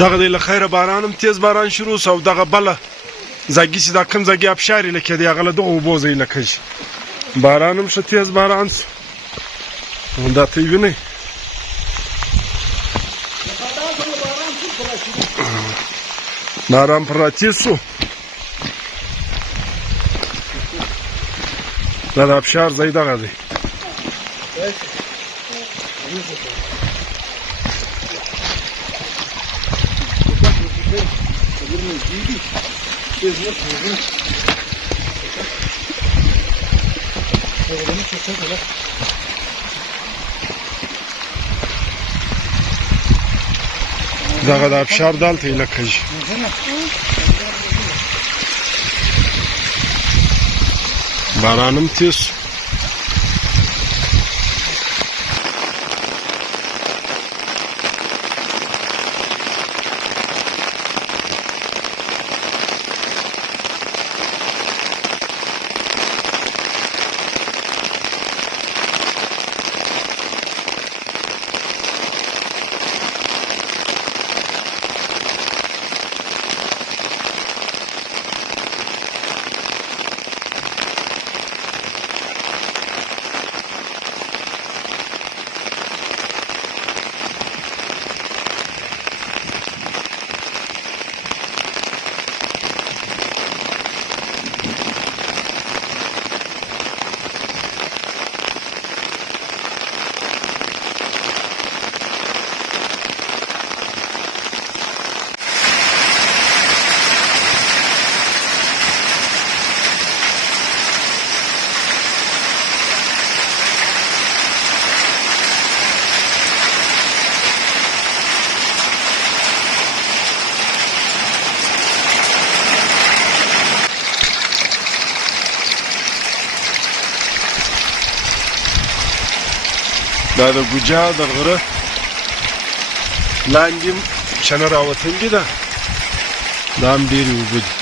دغه د خیره بارانم تیز باران شروع سو دغه بله زګی چې دا کم زګی ابشاري لکه دی هغه له دغه اوبو ځای لکه شي بارانم ښه تیز باران سو دا ته وینئ باران پر راتیز سو دا د ابشار ځای دغه دی دغه د ابشار دلته یې لکه شي بارانم تیز سو دا د ګوجا د غره لاندې شنه راوتلې ده دا هم ډېرې اوبه دي